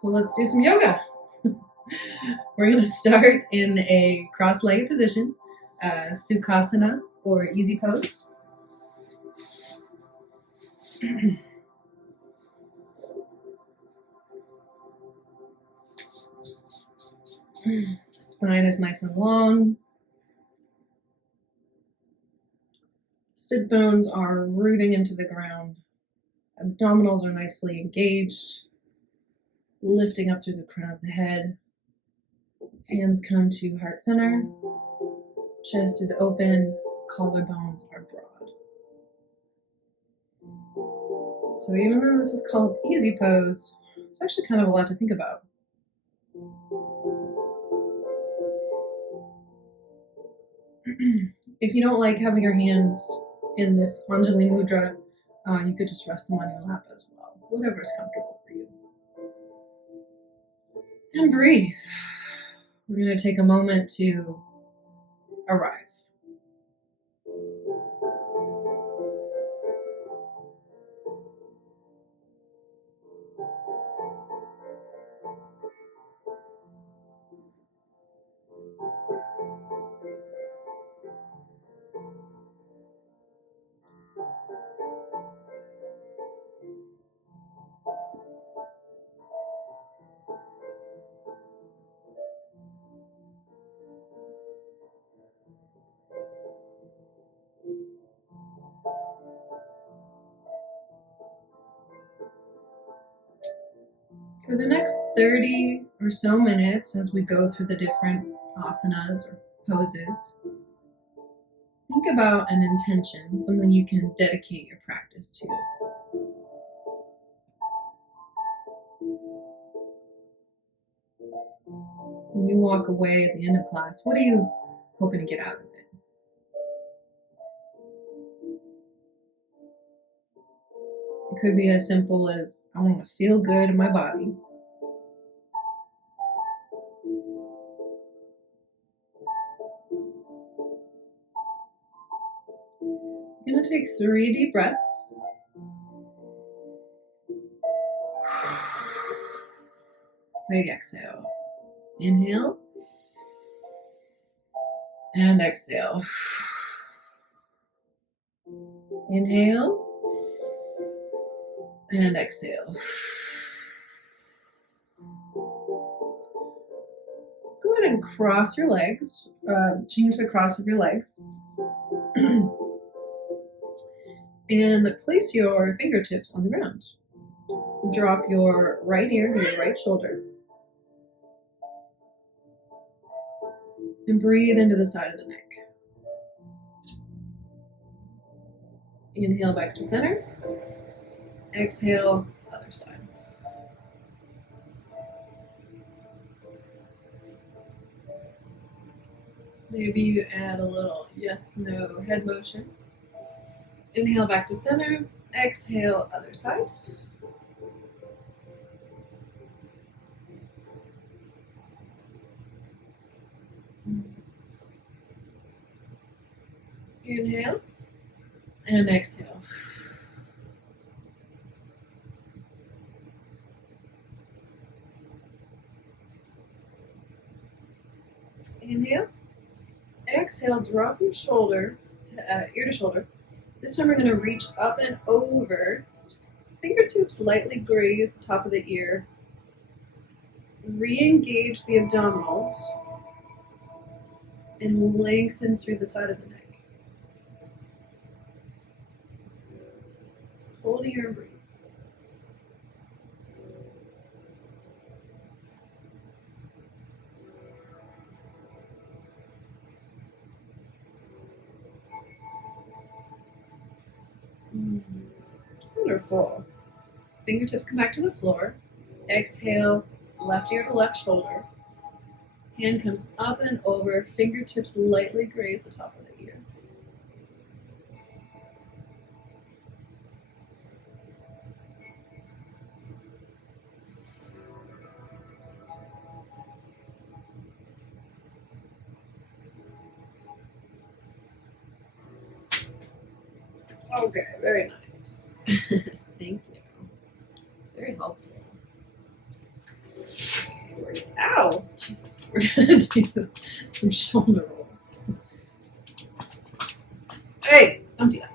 So let's do some yoga. We're going to start in a cross-legged position, Sukhasana or easy pose. Spine is nice and long. Sit bones are rooting into the ground. Abdominals are nicely engaged, lifting up through the crown of the head. Hands come to heart center. Chest is open. Collarbones are broad. So even though this is called easy pose, it's actually kind of a lot to think about. If you don't like having your hands in this Anjali Mudra, you could just rest them on your lap as well, whatever is comfortable for you. And breathe. We're going to take a moment to arrive. For the next 30 or so minutes, as we go through the different asanas or poses, think about an intention, something you can dedicate your practice to. When you walk away at the end of class, what are you hoping to get out of it? It could be as simple as, I want to feel good in my body. I'm going to take 3 deep breaths. Big exhale. Inhale. And exhale. Inhale. And exhale. Go ahead and cross your legs. Change the cross of your legs. And place your fingertips on the ground. Drop your right ear to your right shoulder. And breathe into the side of the neck. Inhale back to center. Exhale, other side. Maybe you add a little yes, no head motion. Inhale back to center. Exhale, other side. Inhale and exhale. Inhale. Exhale, drop your shoulder, ear to shoulder. This time we're going to reach up and over. Fingertips lightly graze the top of the ear. Re-engage the abdominals and lengthen through the side of the neck. Hold here and breathe. Wonderful. Fingertips come back to the floor. Exhale, left ear to left shoulder. Hand comes up and over. Fingertips lightly graze the top of the ear. Okay, very nice. Thank you. It's very helpful. Ow! Jesus, we're gonna do some shoulder rolls. Hey, don't do that.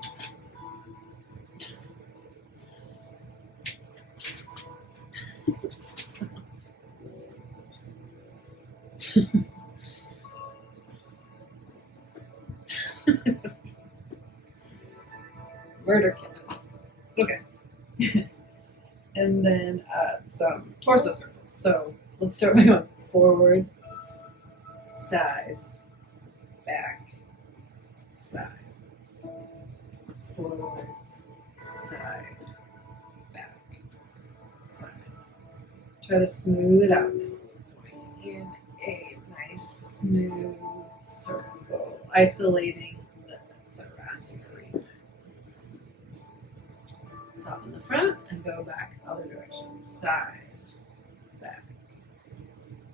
Murder killer. Okay. And then some torso circles. So let's start by going forward, side, back, side. Forward, side, back, side. Try to smooth it out. In a nice smooth circle, isolating the thoracic region. Stop in the front and go back other direction. Side, back,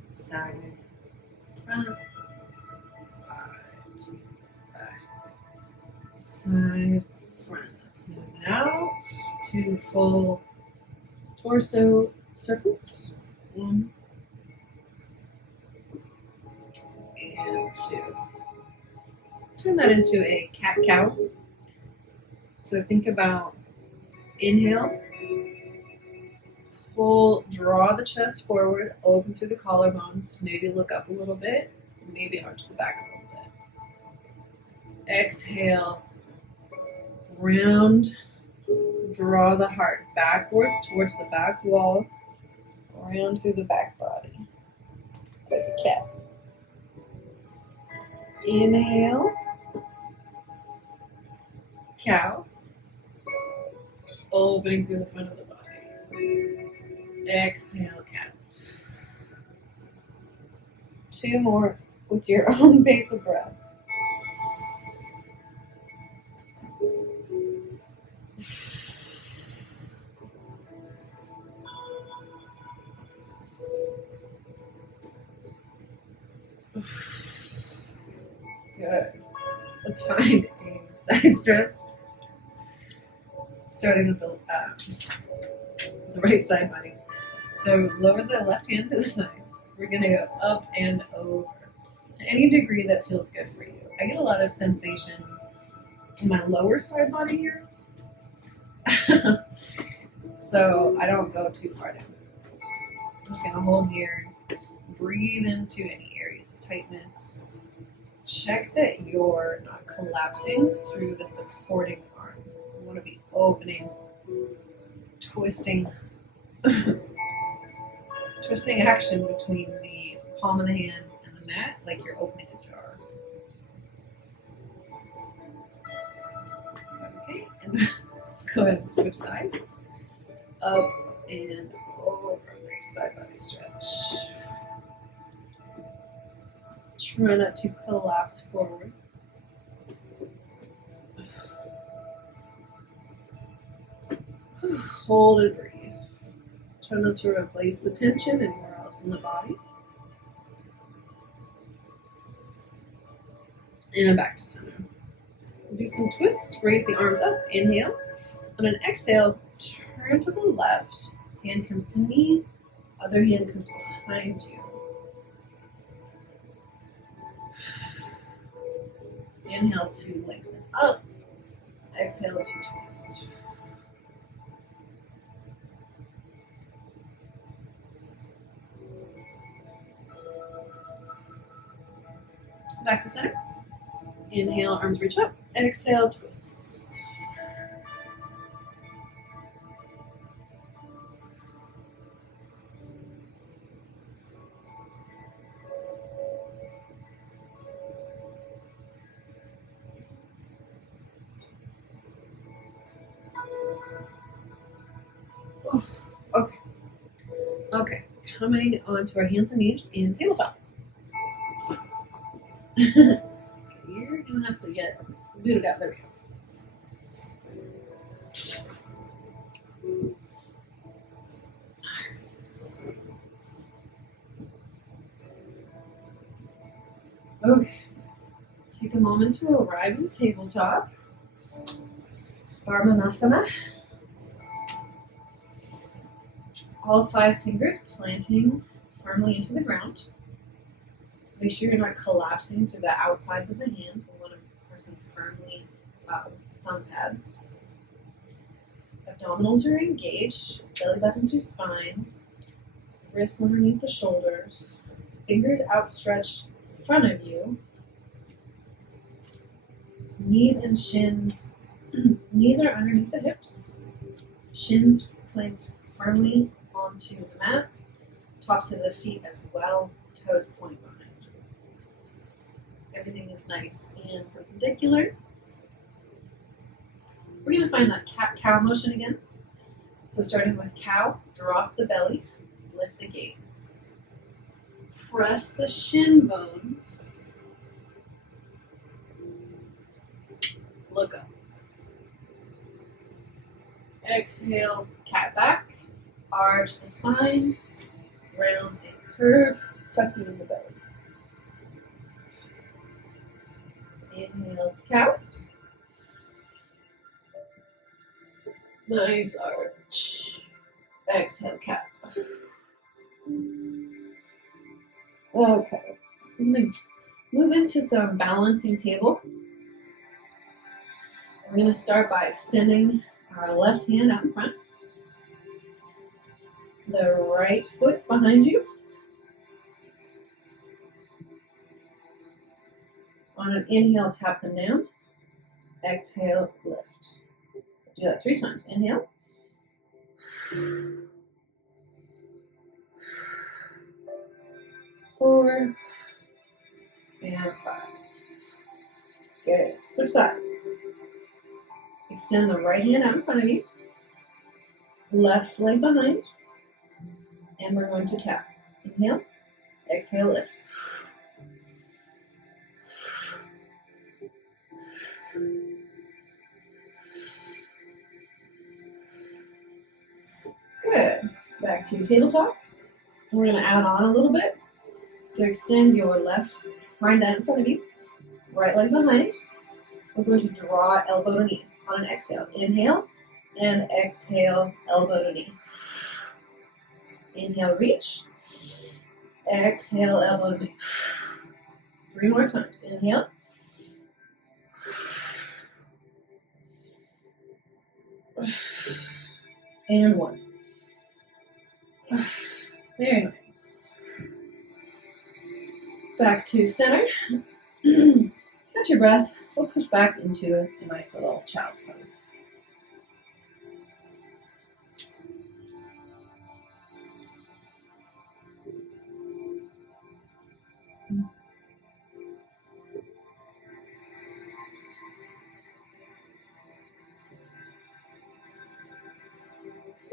side, front, side, back, side, front. Smooth it out. 2 full torso circles. 1 and 2. Let's turn that into a cat-cow. So think about inhale, pull, draw the chest forward, open through the collarbones, maybe look up a little bit, maybe arch the back a little bit. Exhale, round, draw the heart backwards towards the back wall, round through the back body, like a cat. Inhale, cow, opening through the front of the body. Exhale, cat. 2 more with your own pace of breath. Good. Let's find a side stretch. Starting with the right side body. So lower the left hand to the side. We're going to go up and over to any degree that feels good for you. I get a lot of sensation in my lower side body here. So I don't go too far down. I'm just going to hold here. Breathe into any areas of tightness. Check that you're not collapsing through the supporting arm. You want to be opening, twisting action between the palm of the hand and the mat, like you're opening a jar. Okay, and go ahead and switch sides. Up and over. Nice side body stretch. Try not to collapse forward. Hold and breathe. Try not to replace the tension anywhere else in the body. And back to center. Do some twists. Raise the arms up. Inhale. On an exhale, turn to the left. Hand comes to knee. Other hand comes behind you. Inhale to lengthen up. Exhale to twist. Back to center. Inhale, arms reach up. Exhale, twist. Okay. Coming onto our hands and knees in tabletop. You're gonna have to get booted out. There we go. Okay. Take a moment to arrive in tabletop. Varmanasana. All 5 fingers planting firmly into the ground. Make sure you're not collapsing through the outsides of the hands. We want to press them firmly with thumb pads. Abdominals are engaged, belly button to spine, wrists underneath the shoulders, fingers outstretched in front of you, knees and shins. Knees are underneath the hips, shins planted firmly onto the mat, tops of the feet as well, toes point behind. Everything is nice and perpendicular. We're going to find that cat-cow motion again. So starting with cow, drop the belly, lift the gaze. Press the shin bones. Look up. Exhale, cat back. Arch the spine, round and curve, tucking in the belly. Inhale, cow. Nice arch. Exhale, cat. Okay, I'm going to move into some balancing table. We're going to start by extending our left hand out in front, the right foot behind you. On an inhale, tap them down. Exhale, lift. Do that 3 times. Inhale. 4 and 5. Good. Switch sides. Extend the right hand out in front of you. Left leg behind. And we're going to tap. Inhale. Exhale, lift. Good. Back to tabletop. We're going to add on a little bit. So extend your left hind end in front of you. Right leg behind. We're going to draw elbow to knee on an exhale. Inhale and exhale, elbow to knee. Inhale, reach. Exhale, elbow to knee. 3 more times. Inhale. And 1. Very nice. Back to center. Catch your breath. We'll push back into a nice little child's pose.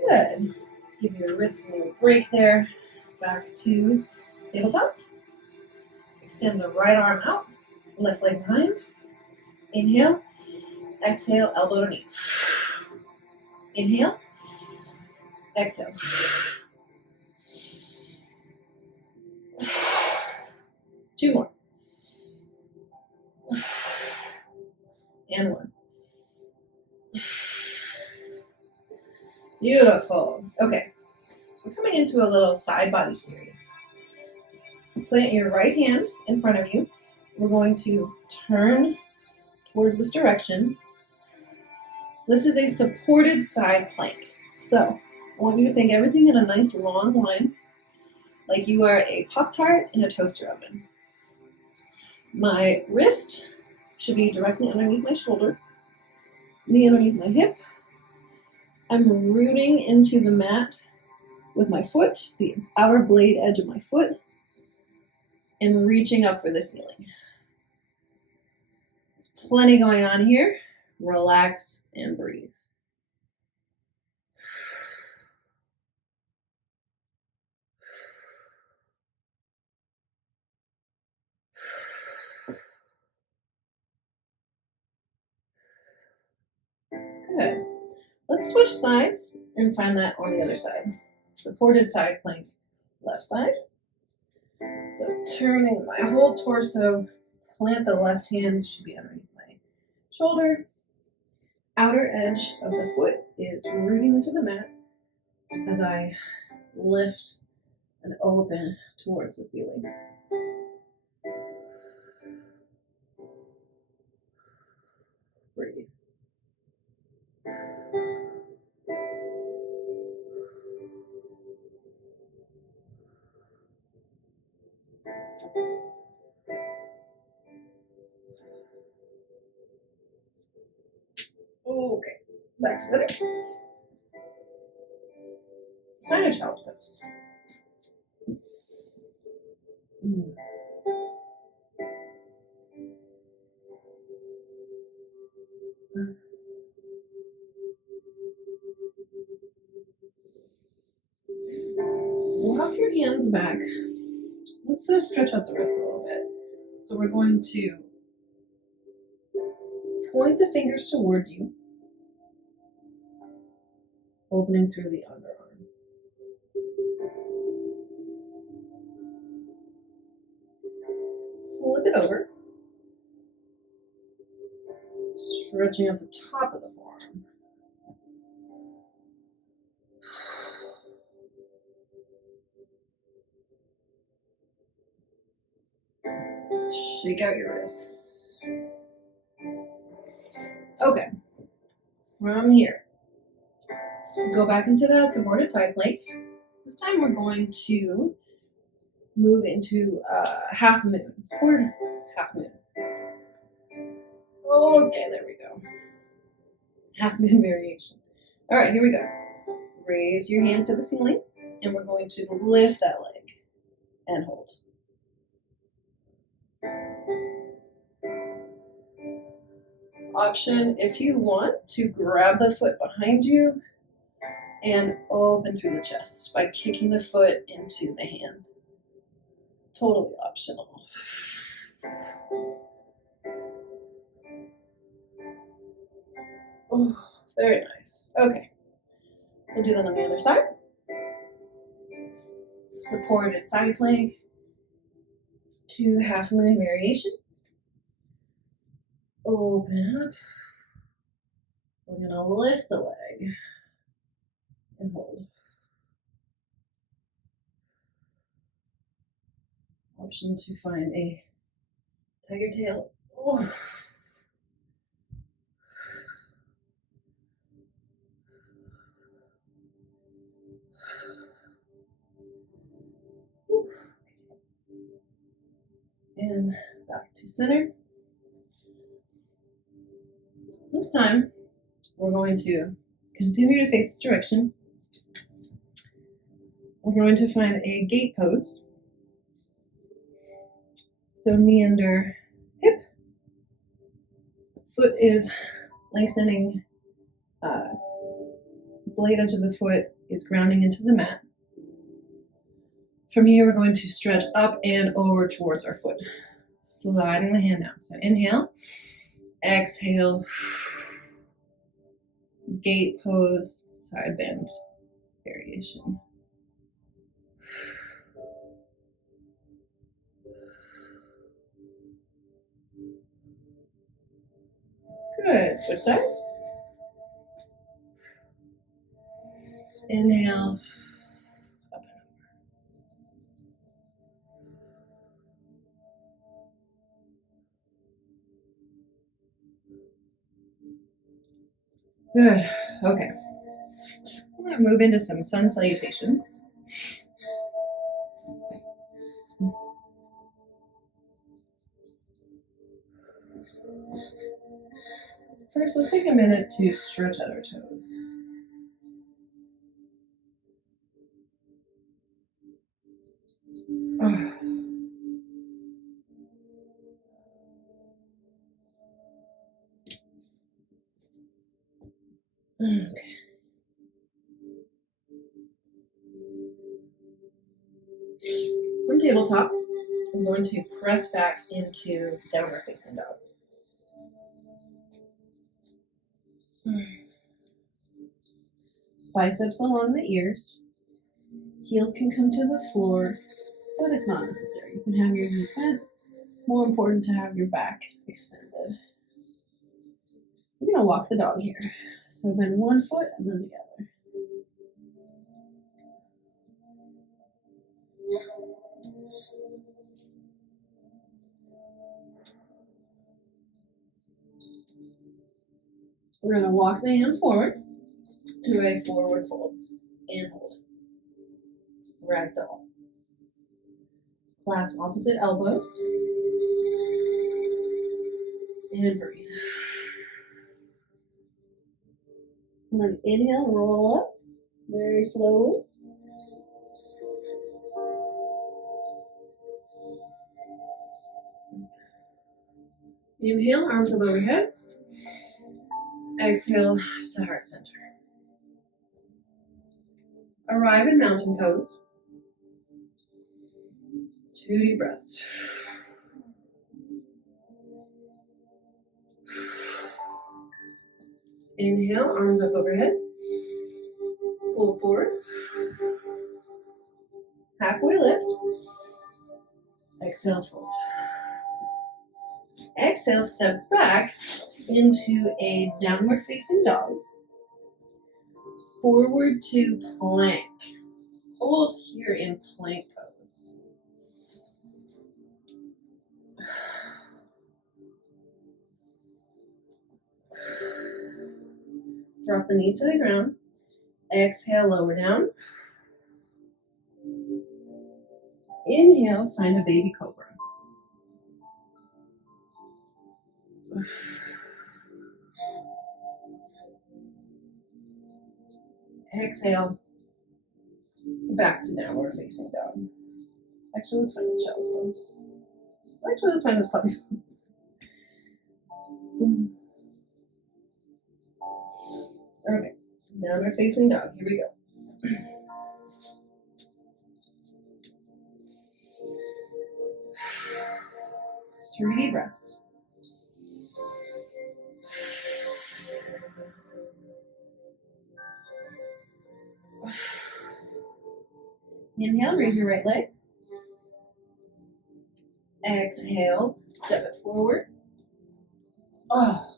Good. Give your wrists a little break there. Back to tabletop. Extend the right arm out. Left leg behind. Inhale. Exhale, elbow to knee. Inhale. Exhale. 2 more. And 1. Beautiful. Okay. We're coming into a little side body series. Plant your right hand in front of you. We're going to turn towards this direction. This is a supported side plank. So I want you to think everything in a nice long line, like you are a Pop-Tart in a toaster oven. My wrist should be directly underneath my shoulder, knee underneath my hip. I'm rooting into the mat with my foot, the outer blade edge of my foot, and reaching up for the ceiling. There's plenty going on here. Relax and breathe. Good. Let's switch sides and find that on the other side. Supported side plank, left side. So turning my whole torso, plant the left hand, should be underneath my shoulder. Outer edge of the foot is rooting into the mat as I lift and open towards the ceiling. Breathe. Okay, back to center. Find a child's pose. Walk your hands back. Let's stretch out the wrists a little bit. So we're going to point the fingers towards you, opening through the underarm. Flip it over, stretching out the top of the forearm. Shake out your wrists. Okay, from here, let's go back into that supported side plank. This time we're going to move into half moon, supported half moon. Okay, there we go. Half moon variation. All right, here we go. Raise your hand to the ceiling, and we're going to lift that leg and hold. Option if you want to grab the foot behind you and open through the chest by kicking the foot into the hand. Totally optional. Oh, very nice. Okay, we'll do that on the other side. Supported side plank to half moon variation. Open up. We're gonna lift the leg and hold. Option to find a tiger tail. Oh. And back to center. This time, we're going to continue to face this direction. We're going to find a gate pose. So knee under hip. Foot is lengthening. Blade edge of the foot is grounding into the mat. From here, we're going to stretch up and over towards our foot, sliding the hand down. So inhale, exhale, gate pose, side bend variation. Good, switch sides. Inhale, up and over. Good, okay. We're gonna move into some sun salutations. First, let's take a minute to stretch out our toes. Oh. Okay. From tabletop, I'm going to press back into downward facing dog. Biceps along the ears. Heels can come to the floor, but it's not necessary. You can have your knees bent. More important to have your back extended. We're going to walk the dog here. So bend one foot and then the other. We're going to walk the hands forward to a forward fold and hold. Ragdoll. Clasp opposite elbows. And breathe. And then inhale, roll up very slowly. Inhale, arms above your head. Exhale to heart center. Arrive in mountain pose. 2 deep breaths. Inhale, arms up overhead. Fold forward. Halfway lift. Exhale, fold. Exhale, step back into a downward facing dog. Forward to plank. Hold here in plank pose. Drop the knees to the ground. Exhale, lower down. Inhale, find a baby cobra. Exhale, back to downward facing dog. Actually, let's find the child's pose. Actually, let's find this puppy. Okay, downward facing dog. Here we go. 3 deep breaths. Inhale, raise your right leg. Exhale, step it forward. Oh.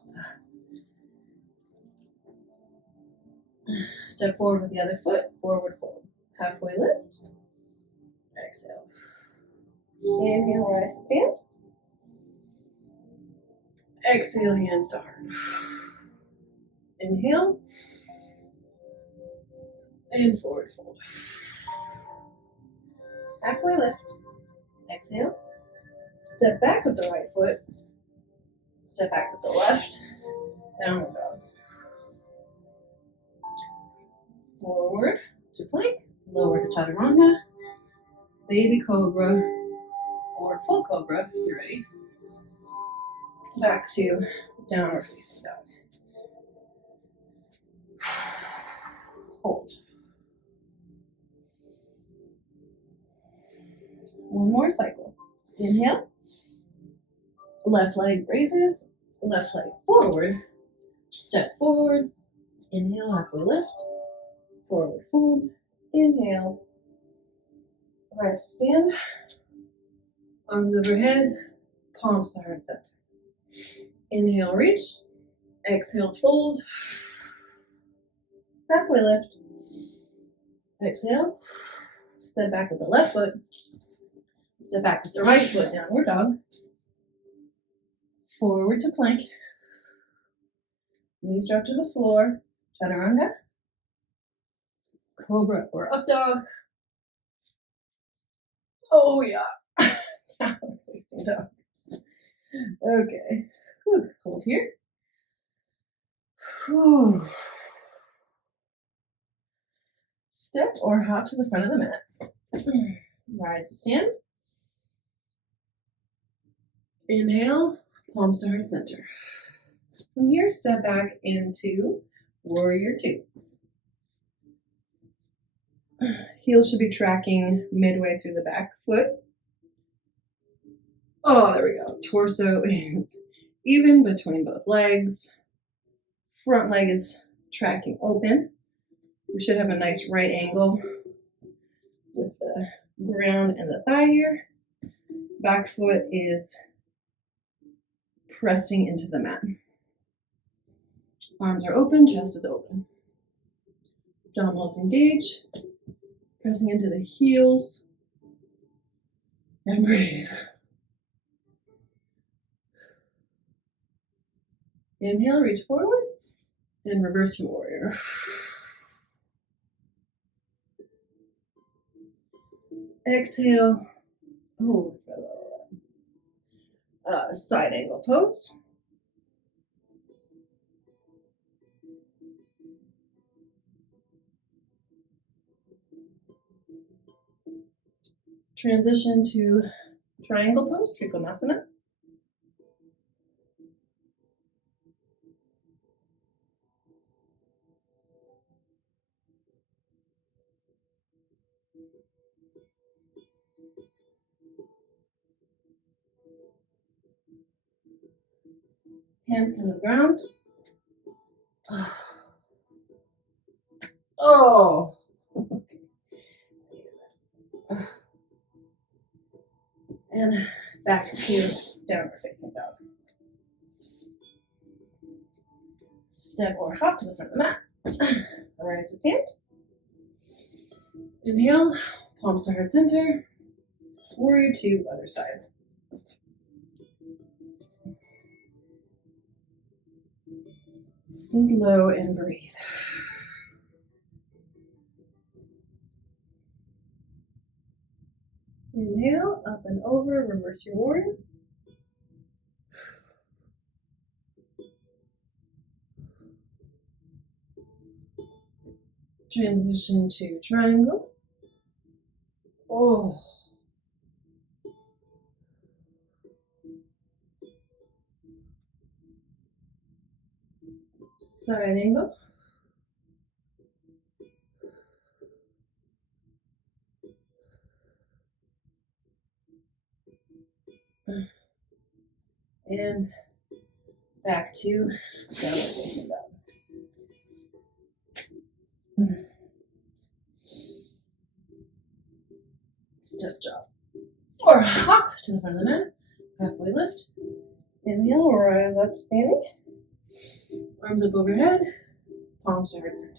Step forward with the other foot, forward fold. Halfway lift. Exhale. Inhale, rise to stand. Exhale, hands to heart. Inhale. And forward fold. Halfway lift. Exhale. Step back with the right foot. Step back with the left. Downward dog. Forward to plank. Lower to chaturanga. Baby cobra. Or full cobra if you're ready. Back to downward facing dog. Hold. One more cycle. Inhale. Left leg raises. Left leg forward. Step forward. Inhale, halfway lift. Forward fold. Inhale. Rise, stand. Arms overhead. Palms to heart center. Inhale, reach. Exhale, fold. Halfway lift. Exhale. Step back with the left foot. Step back with the right foot, downward dog. Forward to plank. Knees drop to the floor. Chaturanga. Cobra or up dog. Oh yeah. Downward facing dog. Okay. Whew. Hold here. Whew. Step or hop to the front of the mat. Rise to stand. Inhale, palms to heart center. From here, step back into warrior 2. Heels should be tracking midway through the back foot. Oh, there we go. Torso is even between both legs. Front leg is tracking open. We should have a nice right angle with the ground and the thigh here. Back foot is pressing into the mat. Arms are open, chest is open. Abdominals engage. Pressing into the heels. And breathe. Inhale, reach forward. And reverse your warrior. Exhale. Hold for a little side angle pose. Transition to triangle pose, Trikonasana. Hands come to the ground. Oh. And back to downward facing dog. Step or hop to the front of the mat. Rise to stand. Inhale, palms to heart center. Warrior two, other side. Sink low and breathe. Inhale, up and over, reverse your warrior. Transition to triangle. Oh. Side angle. And back to downward facing dog. Step job. Or hop to the front of the mat. Halfway lift. Inhale, rise up standing. Arms up overhead. Palms to heart center.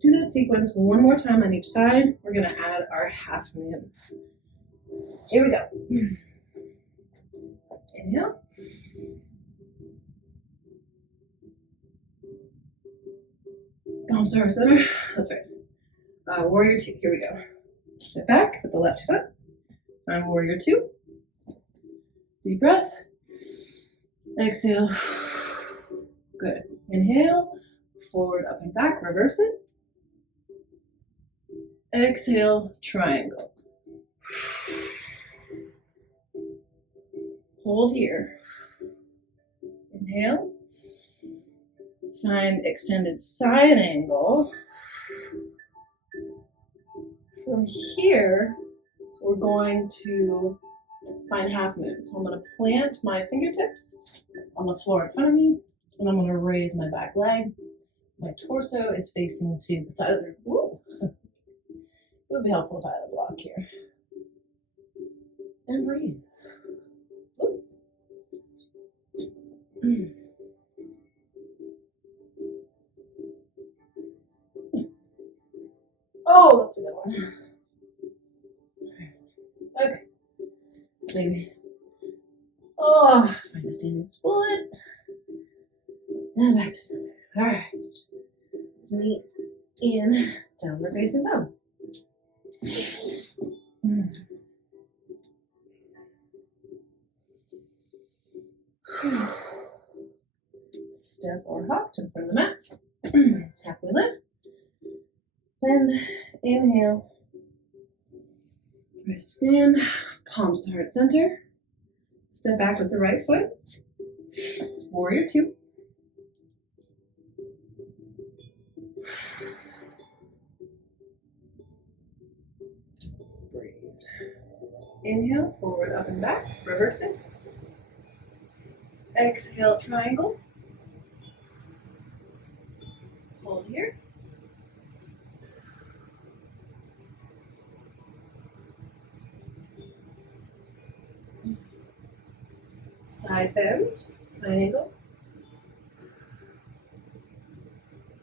Do that sequence one more time on each side. We're going to add our half moon. Here we go. Inhale. Palms to heart center. That's right. Warrior two. Here we go. Step back with the left foot. I'm warrior two. Deep breath. Exhale. Good. Inhale. Forward, up and back. Reverse it. Exhale. Triangle. Hold here. Inhale. Find extended side angle. From here, we're going to find half moon. So I'm going to plant my fingertips on the floor in front of me, and I'm going to raise my back leg. My torso is facing to the side of the room. It would be helpful if I had a block here. And breathe. Oh, that's a good one. Okay. Maybe. Oh, find a standing split. And back to center. All right. Let's meet in downward facing dog. Step or hop to the front of the mat. Halfway lift. Bend, inhale. Rest in, palms to heart center. Step back with the right foot. Warrior two. Breathe. Inhale, forward, up and back. Reverse it. Exhale, triangle. Hold here. Side bend, side angle.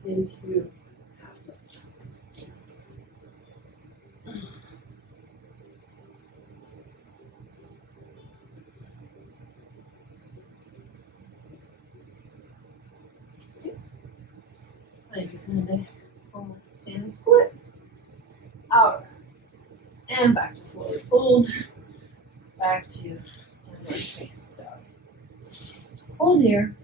Into half lift. Interesting. releasing into forward standing split. Out. And back to forward fold. Back to downward facing dog. Hold here.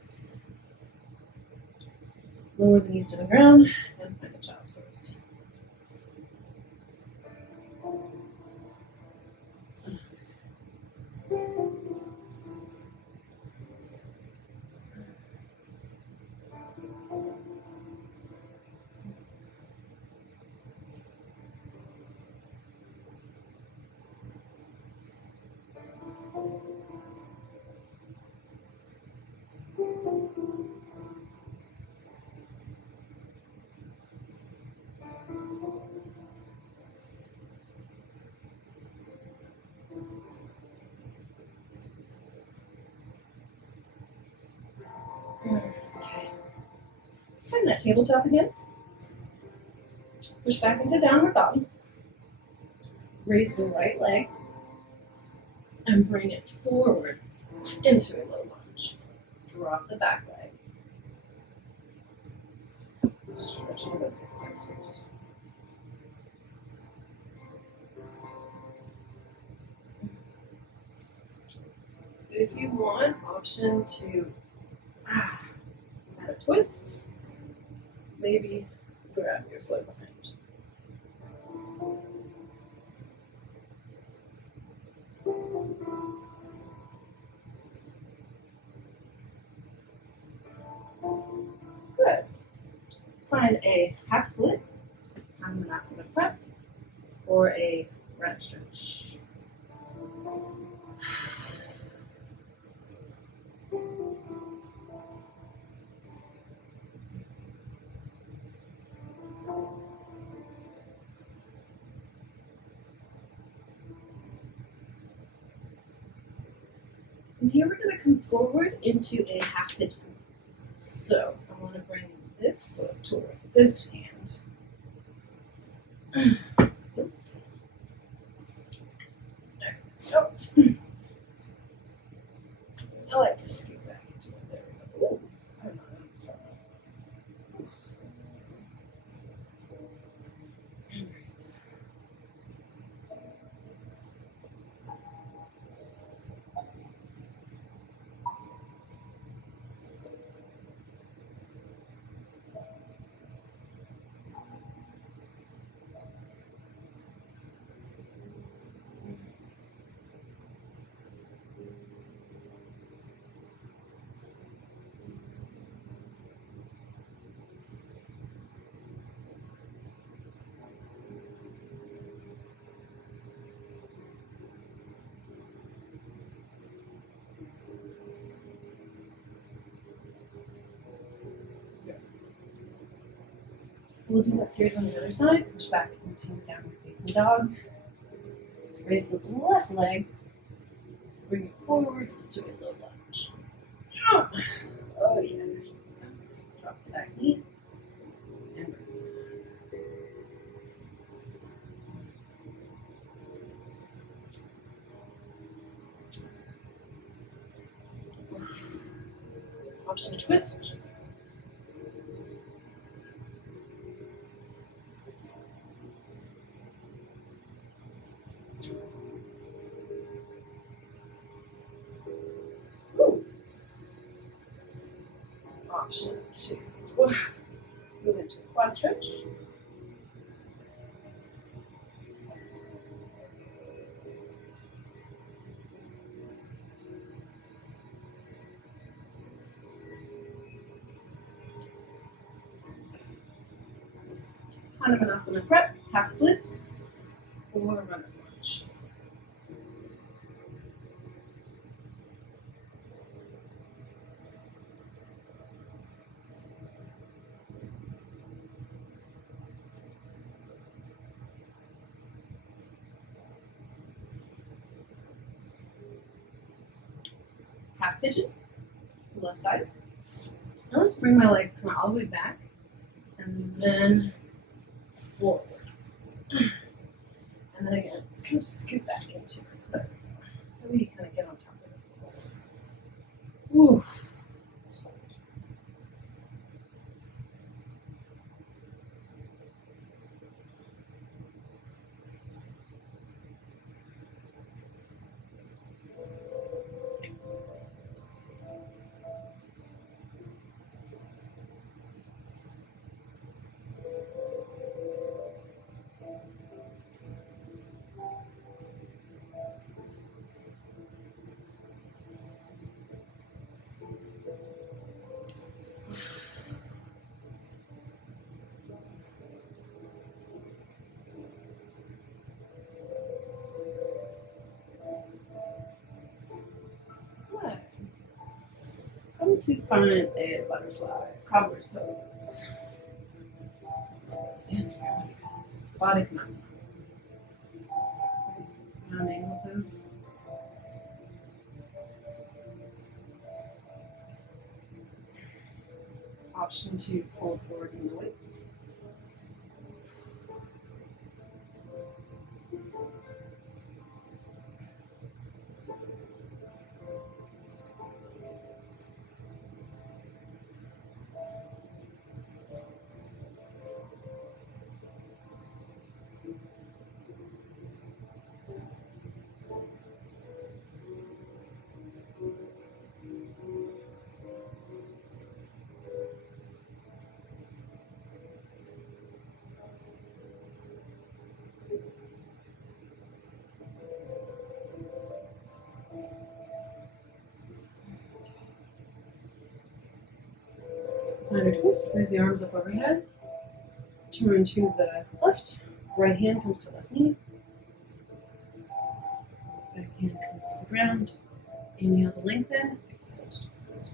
Lower the knees to the ground and find a child's pose. Okay. Let's find that tabletop again. Push back into downward dog. Raise the right leg and bring it forward into a low lunge. Drop the back leg. Stretching those hip flexors. If you want, option to add a twist, maybe grab your foot behind. Good. Let's find a half split, Savasana prep, or a run stretch. From here, we're going to come forward into a half pigeon. So I want to bring this foot towards this hand. There we go. I like to scoot back into it. There we go. Ooh, I don't know. That's right. We'll do that series on the other side. Push back into downward facing dog. Raise the left leg. Bring it forward into a low lunge. Oh yeah. Drop the back knee. And breathe. Option to twist. Option to move into a quad stretch. Savasana prep, half splits, or runner's lunge. Half pigeon, left side. Now let's bring my leg kind of all the way back and then forward. And then again, let's kind of scoot back into it. Maybe you kind of get on top of it. Ooh. to find a butterfly, cobbler's pose. Sanskrit, Padiknasana. Round angle pose. Option to fold forward from the waist. Find a twist, raise the arms up overhead. Turn to the left, right hand comes to left knee. Back hand comes to the ground. Inhale to lengthen, exhale to twist.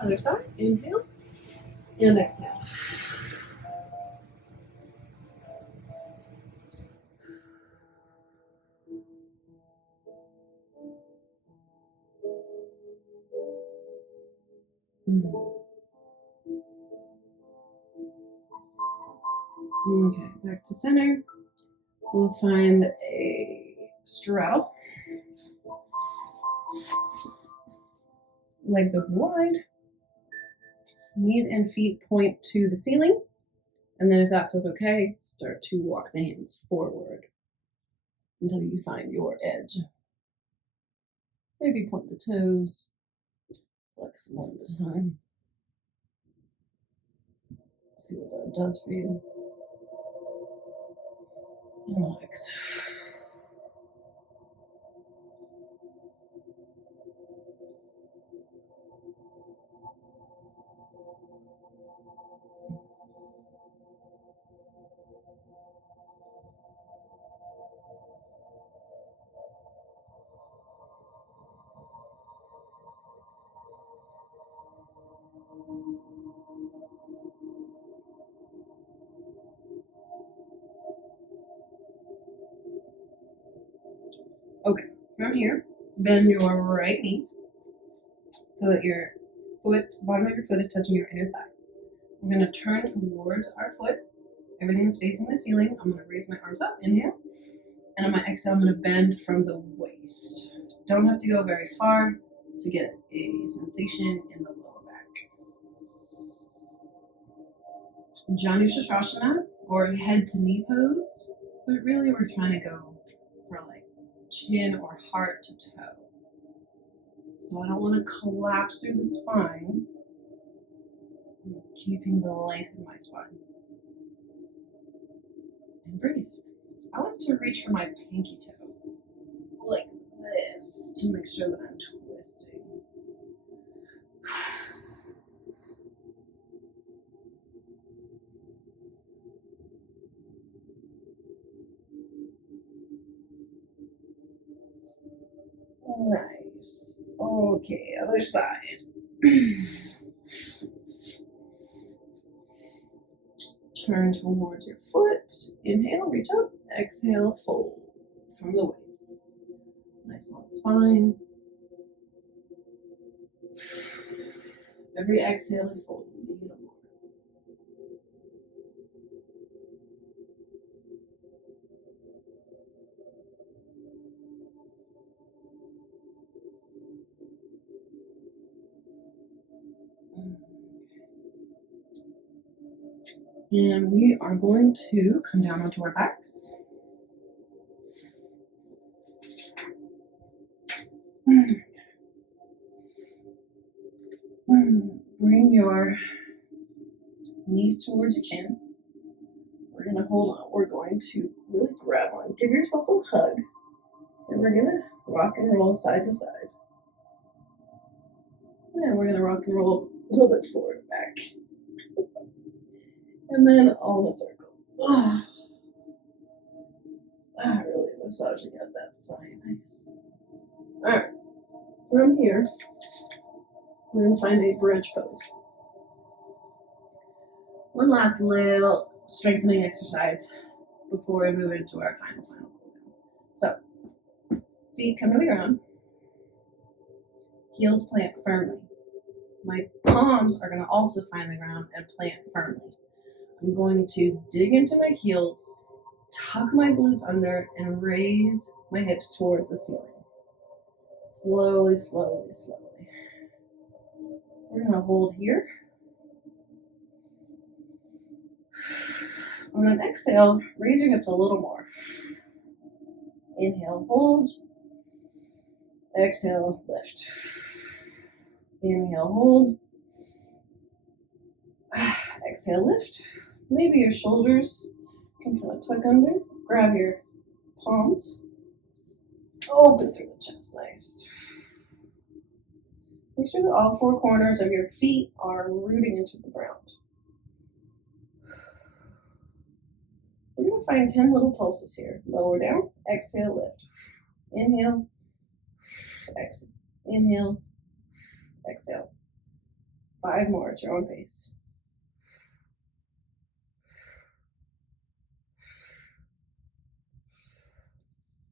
Other side, inhale and exhale. Okay, back to center. We'll find a straddle. Legs open wide. Knees and feet point to the ceiling. And then if that feels okay, start to walk the hands forward until you find your edge. Maybe point the toes. Flex one at a time. See what that does for you. And relax. Okay, from here, bend your right knee so that your bottom of your foot is touching your inner thigh. We're going to turn towards our foot. Everything is facing the ceiling. I'm going to raise my arms up, inhale. And on my exhale, I'm going to bend from the waist. Don't have to go very far to get a sensation in the lower back. Janu Shasana, or head to knee pose, but really we're trying to go for like chin or heart to toe. So I don't want to collapse through the spine. I'm keeping the length in my spine. And breathe. I like to reach for my pinky toe, like this, to make sure that I'm twisting. Nice. Okay, other side. Turn towards your foot. Inhale, reach up. Exhale, fold from the waist. Nice long spine. Every exhale, you fold a little more. And we are going to come down onto our backs. Bring your knees towards your chin. We're going to hold on. We're going to really grab on. Give yourself a hug. And we're going to rock and roll side to side. And we're gonna rock and roll a little bit forward and back. And then all in a circle. Really massaging out that spine. Nice. Alright. From here, we're gonna find a bridge pose. One last little strengthening exercise before we move into our final cool down. So, feet come to the ground, heels plant firmly. My palms are going to also find the ground and plant firmly. I'm going to dig into my heels, tuck my glutes under, and raise my hips towards the ceiling. Slowly, slowly, slowly. We're going to hold here. On an exhale, raise your hips a little more. Inhale, hold. Exhale, lift. Inhale, hold. Exhale, lift. Maybe your shoulders can kind of tuck under. Grab your palms. Open through the chest, nice. Make sure that all four corners of your feet are rooting into the ground. We're going to find 10 little pulses here. Lower down, exhale, lift. Inhale, exhale. Inhale, exhale. 5 more at your own pace.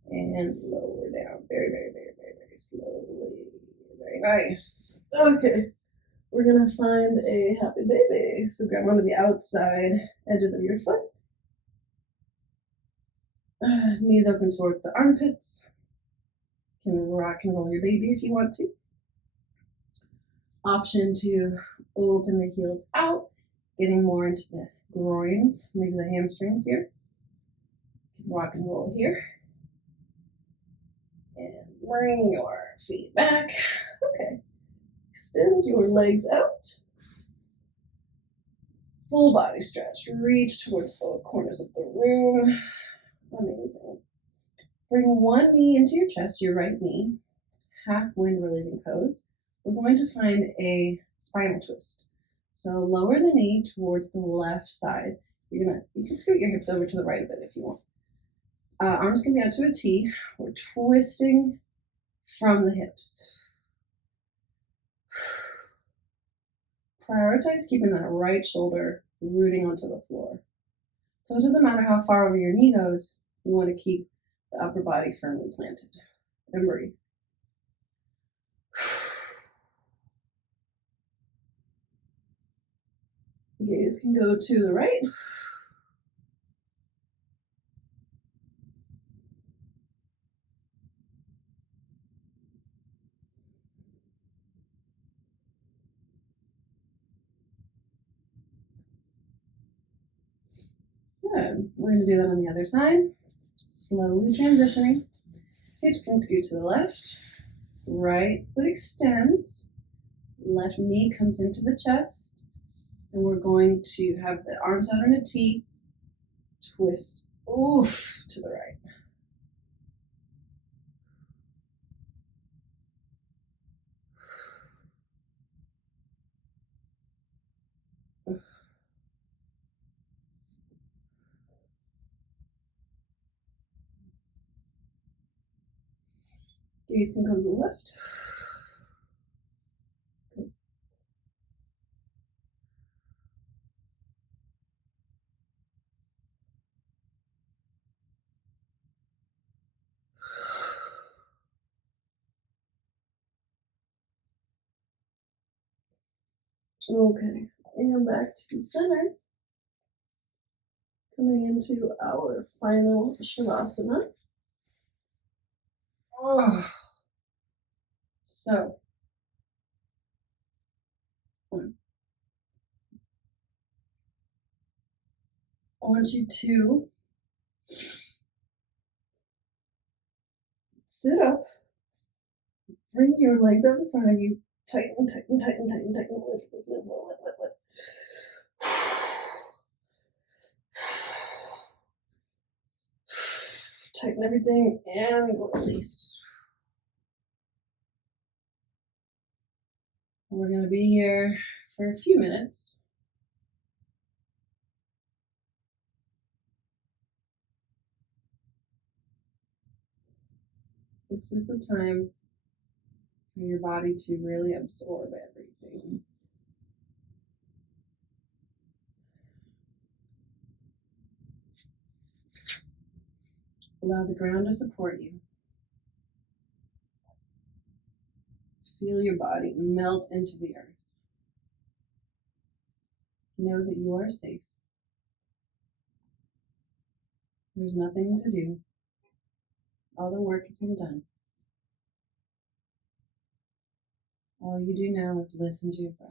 And lower down, very, very, very, very, very slowly. Very nice. Okay, we're gonna find a happy baby. So grab one of the outside edges of your foot. Knees open towards the armpits. You can rock and roll your baby if you want to. Option to open the heels out, getting more into the groins, maybe the hamstrings here. Rock and roll here. And bring your feet back. Okay. Extend your legs out. Full body stretch. Reach towards both corners of the room. Amazing. Bring one knee into your chest, your right knee. Half wind relieving pose. We're going to find a spinal twist. So lower the knee towards the left side. You can scoot your hips over to the right a bit if you want. Arms can be out to a T. We're twisting from the hips. Prioritize keeping that right shoulder rooting onto the floor. So it doesn't matter how far over your knee goes, you want to keep the upper body firmly planted. And breathe. Gaze can go to the right. Good. We're going to do that on the other side. Slowly transitioning. Hips can scoot to the left. Right foot extends. Left knee comes into the chest. And we're going to have the arms out in a T. Twist oof to the right. Gaze can go to the left. Okay, and back to center. Coming into our final Savasana. So, I want you to sit up, bring your legs out in front of you, tighten, tighten, tighten, tighten, tighten, lift, lift, lift, lift, lift, lift. Tighten everything and release. We're going to be here for a few minutes. This is the time for your body to really absorb everything. Allow the ground to support you. Feel your body melt into the earth. Know that you are safe. There's nothing to do. All the work has been done. All you do now is listen to your breath.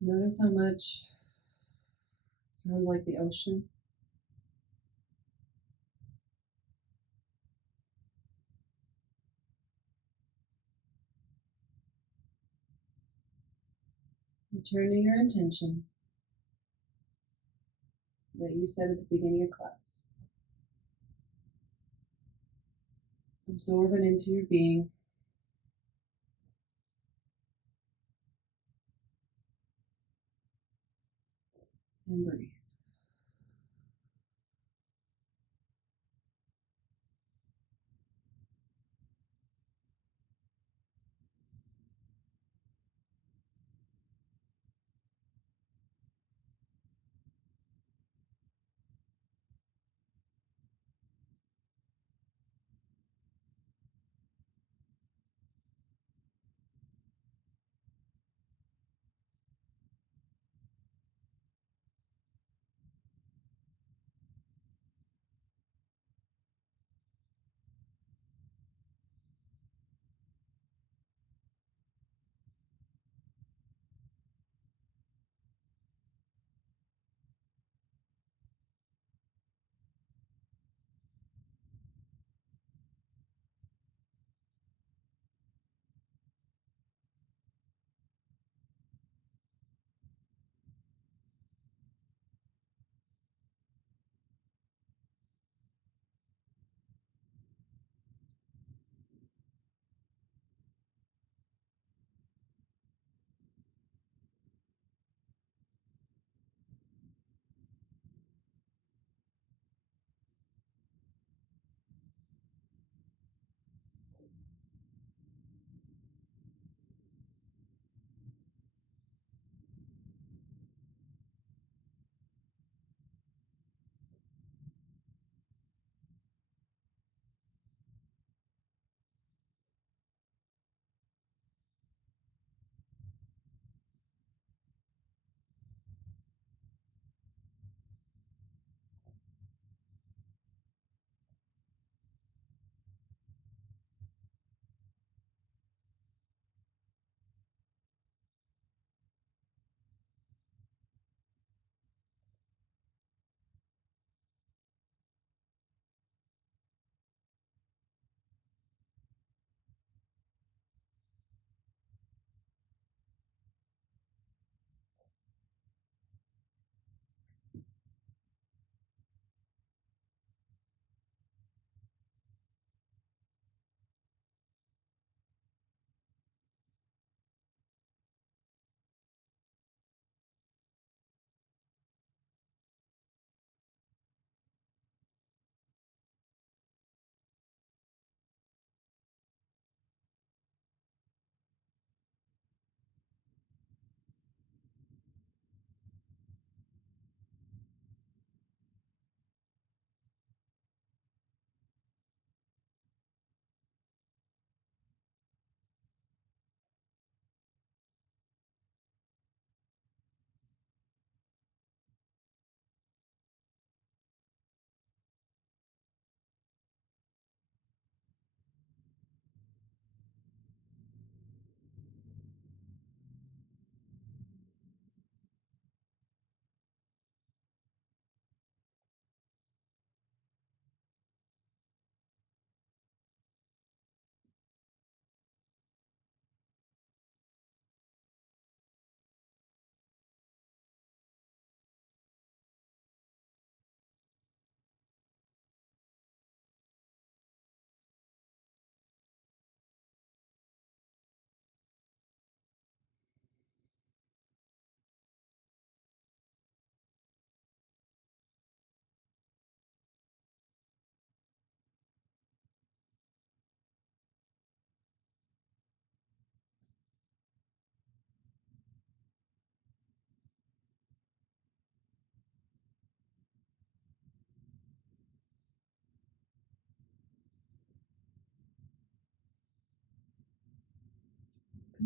Notice how much it sounds like the ocean. Return to your intention that you said at the beginning of class. Absorb it into your being. And breathe.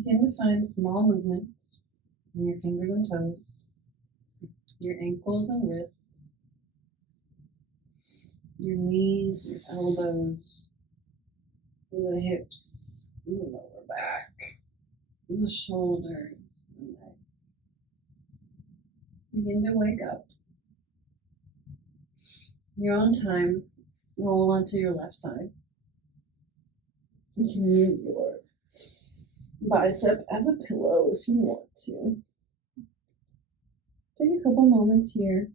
Begin to find small movements in your fingers and toes, your ankles and wrists, your knees, your elbows, the hips, the lower back, the shoulders, the neck. Begin to wake up. Your own time, roll onto your left side. You can use your bicep as a pillow if you want to. Take a couple moments here.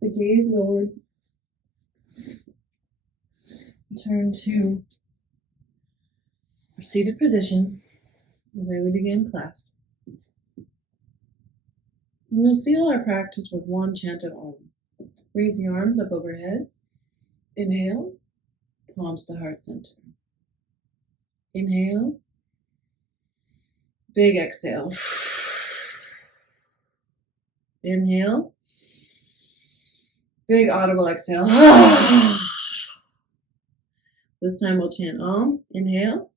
The gaze lowered. Turn to our seated position, the way we began class. And we'll seal our practice with one chant of Om. Raise the arms up overhead. Inhale, palms to heart center. Inhale, big exhale. Inhale, big audible exhale. This time we'll chant Om. Inhale.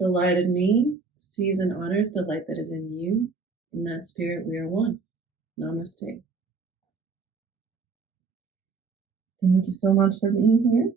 The light in me sees and honors the light that is in you. In that spirit, we are one. Namaste. Thank you so much for being here.